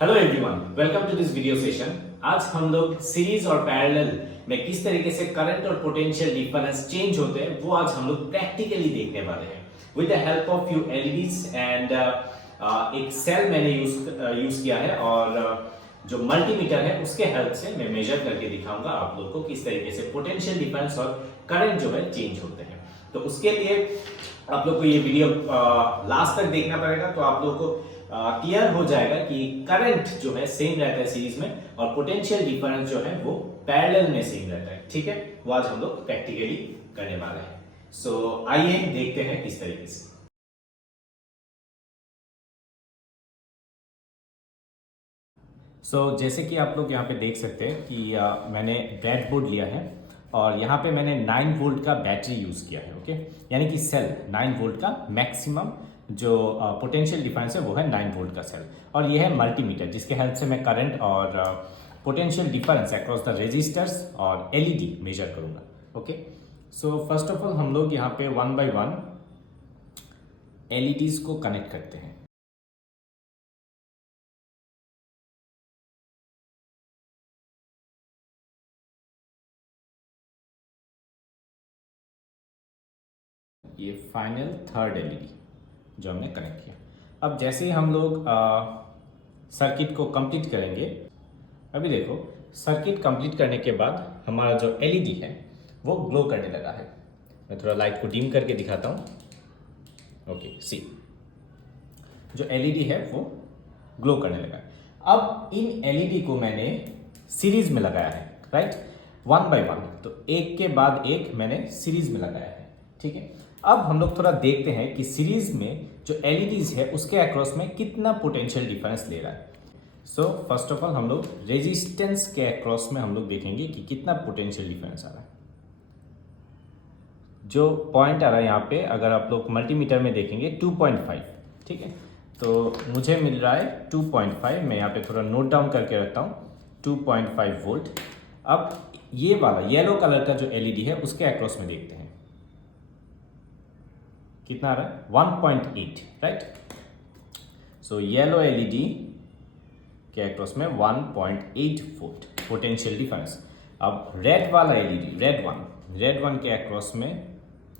Hello everyone, welcome to this video session. आज हम लोग सीरीज और पैरेलल में किस तरीके से करंट और पोटेंशियल डिफरेंस चेंज होते हैं वो आज हम लोग प्रैक्टिकली देखने वाले हैं with the help of few LEDs and एक सेल मैंने यूज किया है और जो मल्टीमीटर है उसके हेल्प से मैं मेजर करके दिखाऊंगा आप लोग को किस तरीके से पोटेंशियल डिफरेंस और करंट जो है चेंज होते हैं। तो उसके लिए आप लोग को ये वीडियो लास्ट तक देखना पड़ेगा, तो आप लोग को क्लियर हो जाएगा कि करंट जो है सेम रहता है सीरीज में और पोटेंशियल डिफरेंस जो है वो पैरेलल में सेम रहता है। ठीक है, वो आज हम लोग प्रैक्टिकली करने वाले हैं। सो आइए देखते हैं किस तरीके से। जैसे कि आप लोग यहाँ पे देख सकते हैं कि मैंने ब्रेडबोर्ड लिया है और यहाँ पे मैंने 9 वोल्ट का बैटरी यूज़ किया है। ओके, यानी कि सेल 9 वोल्ट का मैक्सिमम जो पोटेंशियल डिफरेंस है वो है 9 वोल्ट का सेल, और ये है मल्टीमीटर जिसके हेल्प से मैं करंट और potential difference across the resistors और एलईडी मेजर करूँगा। Okay, so first of all हम लोग यहाँ पे 1 बाय 1 एलईडीज को कनेक्ट करते हैं। ये फाइनल थर्ड एलईडी जो हमने कनेक्ट किया। अब जैसे ही हम लोग सर्किट को कंप्लीट करेंगे, अभी देखो सर्किट कंप्लीट करने के बाद हमारा जो एलईडी है वो ग्लो करने लगा है। मैं थोड़ा लाइट को डिम करके दिखाता हूँ। ओके, सी जो एलईडी है वो ग्लो करने लगा है। अब इन एलईडी को मैंने सीरीज में लगाया है, राइट, 1 बाय 1, तो एक के बाद एक मैंने सीरीज में लगाया है। ठीक है, अब हम लोग थोड़ा देखते हैं कि सीरीज में जो एलईडीज है उसके अक्रॉस में कितना पोटेंशियल डिफरेंस ले रहा है। सो फर्स्ट ऑफ ऑल हम लोग रेजिस्टेंस के अक्रॉस में हम लोग देखेंगे कि कितना पोटेंशियल डिफरेंस आ रहा है। जो पॉइंट आ रहा है यहाँ पे, अगर आप लोग मल्टीमीटर में देखेंगे 2.5, ठीक है, तो मुझे मिल रहा है 2.5। मैं यहाँ पे थोड़ा नोट डाउन करके रखता हूँ, 2.5 वोल्ट। अब ये वाला येलो कलर का जो एलईडी है उसके अक्रॉस में देखते हैं कितना आ रहा है, 1.8, राइट। सो येलो एलईडी के अक्रॉस में 1.8 वोल्ट पोटेंशियल डिफरेंस। अब रेड वाला एलईडी, रेड वन के अक्रॉस में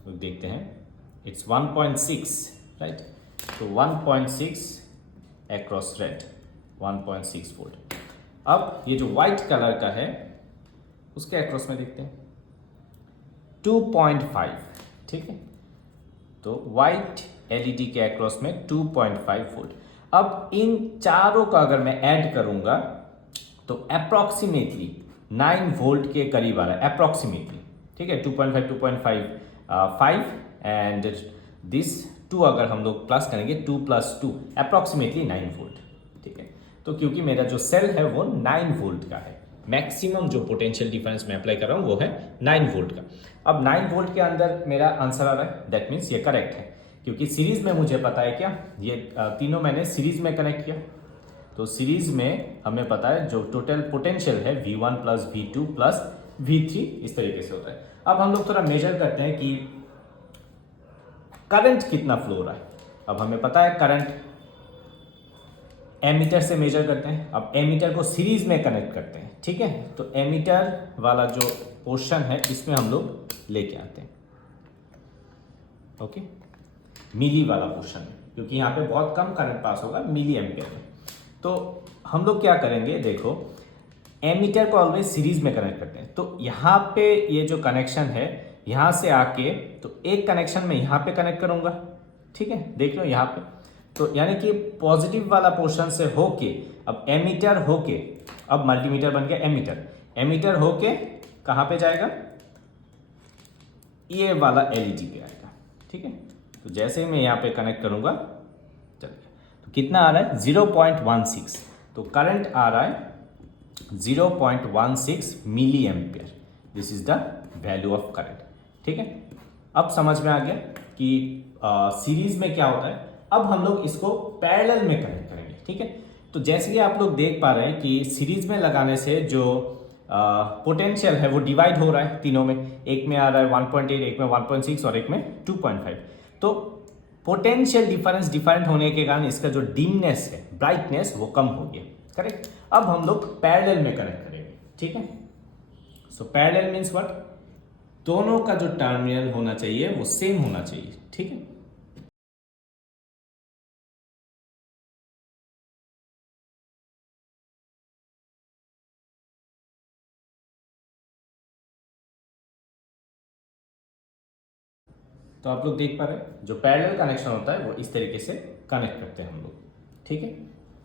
देखते हैं, इट्स 1.6, राइट। तो 1.6 अक्रॉस रेड, 1.6 वोल्ट। अब ये जो व्हाइट कलर का है उसके अक्रॉस में देखते हैं 2.5, ठीक है। तो व्हाइट एलईडी के अक्रॉस में 2.5 वोल्ट। अब इन चारों का अगर मैं ऐड करूंगा तो अप्रोक्सीमेटली 9 वोल्ट के करीब आ रहा है, अप्रोक्सीमेटली, ठीक है। 2.5 2.5 5 एंड दिस 2 अगर हम लोग प्लस करेंगे 2 + 2 अप्रोक्सीमेटली 9 वोल्ट, ठीक है। तो क्योंकि मेरा जो सेल है वो 9 वोल्ट का है, मैक्सिमम जो पोटेंशियल डिफरेंस मैं अप्लाई कर रहा हूँ वो है 9 वोल्ट का। अब 9 वोल्ट के अंदर मेरा आंसर आ रहा है, दैट मीन्स ये करेक्ट है, क्योंकि सीरीज में मुझे पता है क्या, ये तीनों मैंने सीरीज में कनेक्ट किया। तो सीरीज में हमें पता है जो टोटल पोटेंशियल है V1 + V2 + V3 इस तरीके से होता है। अब हम लोग थोड़ा मेजर करते हैं कि करंट कितना फ्लो हो रहा है। अब हमें पता है करंट एमीटर से मेजर करते हैं। अब एमीटर को सीरीज में कनेक्ट करते हैं, ठीक है। तो एमीटर वाला जो पोर्शन है इसमें हम लोग लेके आते हैं, ओके, मिली वाला पोर्शन में, क्योंकि यहाँ पे बहुत कम करंट पास होगा मिली एम्पियर में। तो हम लोग क्या करेंगे, देखो एमीटर को ऑलवेज सीरीज में कनेक्ट करते हैं। तो यहाँ पे ये जो कनेक्शन है यहाँ से आके, तो एक कनेक्शन में यहाँ पे कनेक्ट करूंगा, ठीक है, देख लो यहाँ पे। तो यानी कि पॉजिटिव वाला पोर्शन से होके अब एमीटर होके, अब मल्टीमीटर बन गया एमीटर, एमीटर होके कहाँ पे जाएगा, ये वाला एलईडी पे आएगा, ठीक है। तो जैसे ही मैं यहाँ पे कनेक्ट करूंगा, चल गया। तो कितना आ रहा है, 0.16। तो करंट आ रहा है 0.16 milli ampere. This is the value of current, ठीक है। अब समझ में आ गया कि सीरीज में क्या होता है। अब हम लोग इसको पैरेलल में कनेक्ट करेंगे, ठीक है। तो जैसे कि आप लोग देख पा रहे हैं कि सीरीज में लगाने से जो पोटेंशियल है वो डिवाइड हो रहा है तीनों में, एक में आ रहा है 1.8, एक में 1.6 और एक में 2.5। तो पोटेंशियल डिफरेंस डिफरेंट होने के कारण इसका जो डिमनेस है, ब्राइटनेस, वो कम हो गया, करेक्ट। अब हम लोग पैरेलल में कनेक्ट करेंगे, ठीक है। सो पैरेलल मीन्स व्हाट, दोनों का जो टर्मिनल होना चाहिए वो सेम होना चाहिए, ठीक है। तो आप लोग देख पा रहे हैं जो पैरेलल कनेक्शन होता है वो इस तरीके से कनेक्ट करते हैं हम लोग, ठीक है।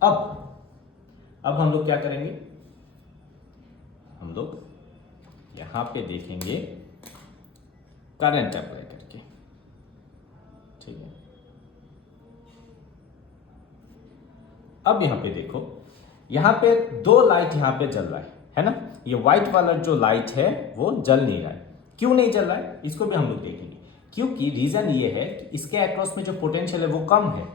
अब हम लोग क्या करेंगे, हम लोग यहां पे देखेंगे करंट अप्लाई करके, ठीक है। अब यहां पे देखो, यहां पे दो लाइट यहां पे जल रहा है ना। ये व्हाइट वाला जो लाइट है वो जल नहीं रहा है। क्यों नहीं जल रहा है इसको भी हम लोग देखेंगे, क्योंकि रीजन ये है कि इसके अक्रॉस में जो पोटेंशियल है वो कम है,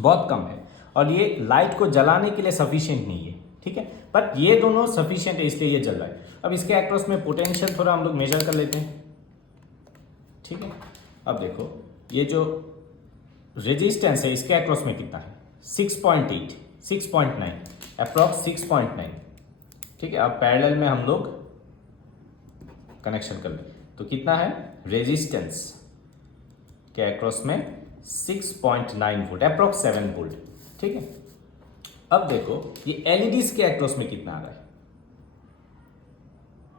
बहुत कम है, और ये लाइट को जलाने के लिए सफिशिएंट नहीं है, ठीक है। बट ये दोनों सफिशिएंट है इसलिए ये जल रहा है। अब इसके अक्रॉस में पोटेंशियल थोड़ा हम लोग मेजर कर लेते हैं, ठीक है। अब देखो ये जो रेजिस्टेंस है इसके अक्रॉस में कितना है, 6.8, 6.9, अप्रॉक्स 6.9, ठीक है। अब पैरेलल में हम लोग कनेक्शन कर ले तो कितना है, रेजिस्टेंस के अक्रॉस में 6.9 वोल्ट, अप्रॉक्स 7 वोल्ट, ठीक है। अब देखो ये एलईडीज के अक्रॉस में कितना आ रहा है,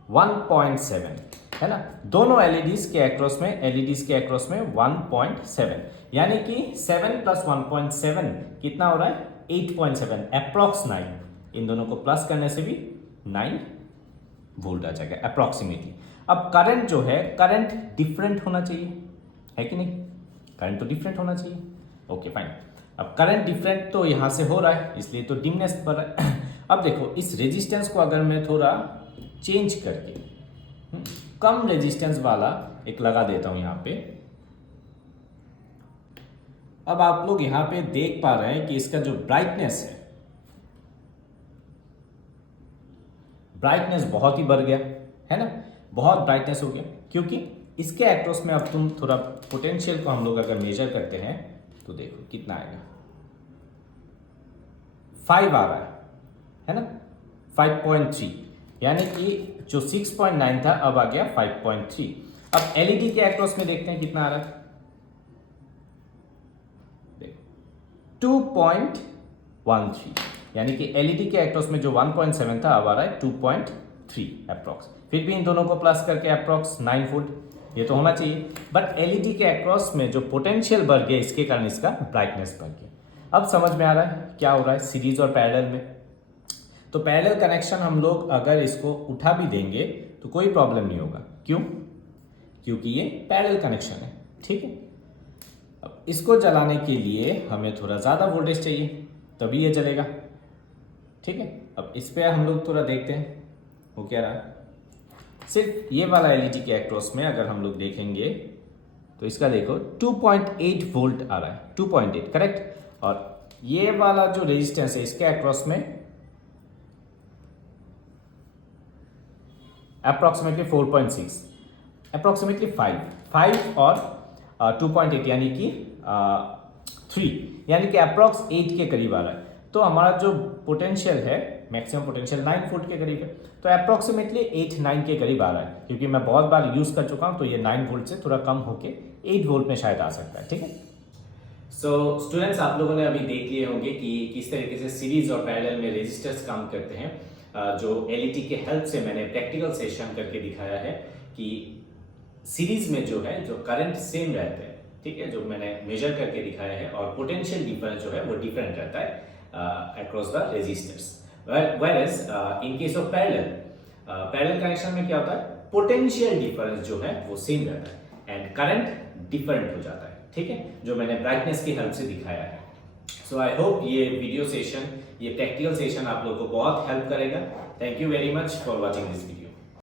1.7 है ना। दोनों एलईडीज के अक्रॉस में 1.7, यानी कि 7 + 1.7 कितना हो रहा है, 8.7, अप्रॉक्स 9। इन दोनों को प्लस करने से भी 9 वोल्ट आ जाएगा अप्रॉक्सीमेटली। अब करंट जो है, करंट डिफरेंट होना चाहिए, है कि नहीं, करंट तो डिफरेंट होना चाहिए, ओके फाइन। अब करंट डिफरेंट तो यहां से हो रहा है इसलिए तो डिमनेस पर है। अब देखो इस रेजिस्टेंस को अगर मैं थोड़ा चेंज करके कम रेजिस्टेंस वाला एक लगा देता हूं यहां पे। अब आप लोग यहां पे देख पा रहे हैं कि इसका जो ब्राइटनेस बहुत ही बढ़ गया है ना, बहुत ब्राइटनेस हो गया, क्योंकि इसके अक्रॉस में अब तुम थोड़ा पोटेंशियल को हम लोग अगर मेजर करते हैं तो देखो कितना आएगा, 5 आ रहा है ना, 5.3, यानी कि जो 6.9 था अब आ गया 5.3। अब एलईडी के अक्रॉस में देखते हैं कितना आ रहा है, देखो 2.13, यानी कि एलईडी के अक्रॉस में जो 1.7 था अब आ रहा है 2.3 अप्रॉक्स। फिर भी इन दोनों को प्लस करके अप्रॉक्स 9 वोल्ट ये तो होना चाहिए, बट एलईडी के अक्रॉस में जो पोटेंशियल बढ़ गया इसके कारण इसका ब्राइटनेस बढ़ गया। अब समझ में आ रहा है क्या हो रहा है सीरीज और पैरेलल में। तो पैरेलल कनेक्शन हम लोग अगर इसको उठा भी देंगे तो कोई प्रॉब्लम नहीं होगा, क्यों, क्योंकि ये पैरेलल कनेक्शन है, ठीक है। अब इसको जलाने के लिए हमें थोड़ा ज़्यादा वोल्टेज चाहिए तभी ये जलेगा, ठीक है। अब इस पर हम लोग थोड़ा देखते हैं वो क्या रहा है। सिर्फ ये वाला एलईडी के अक्रॉस में अगर हम लोग देखेंगे तो इसका देखो 2.8 वोल्ट आ रहा है, 2.8 करेक्ट। और ये वाला जो रेजिस्टेंस है इसके अक्रॉस में अप्रॉक्सीमेटली 4.6, अप्रॉक्सीमेटली 5 और 2.8 यानी कि 3, यानी कि अप्रॉक्स 8 के करीब आ रहा है। तो हमारा जो पोटेंशियल है मैक्सिमम पोटेंशियल 9 वोल्ट के करीब है, तो अप्रॉक्सीमेटली 8-9 के करीब आ रहा है, क्योंकि मैं बहुत बार यूज कर चुका हूं तो ये 9 वोल्ट से थोड़ा कम होके 8 वोल्ट में शायद आ सकता है, ठीक है। सो स्टूडेंट्स आप लोगों ने अभी देख लिए होंगे कि किस तरीके से सीरीज और पैरेलल में रेजिस्टर्स काम करते हैं। जो एलईडी के हेल्प से मैंने प्रैक्टिकल सेशन करके दिखाया है कि सीरीज में जो है जो करंट सेम रहता है, ठीक है, जो मैंने मेजर करके दिखाया है, और पोटेंशियल डिफरेंस जो है वो डिफरेंट रहता है across the resistors. whereas in case of parallel connection में क्या होता है, पोटेंशियल डिफरेंस जो है वो सेम रहता है एंड करंट डिफरेंट हो जाता है, ठीक है, जो मैंने ब्राइटनेस की हेल्प से दिखाया है। सो आई होप ये वीडियो सेशन, ये प्रैक्टिकल सेशन आप लोगों को बहुत हेल्प करेगा। Thank you very much for watching this video.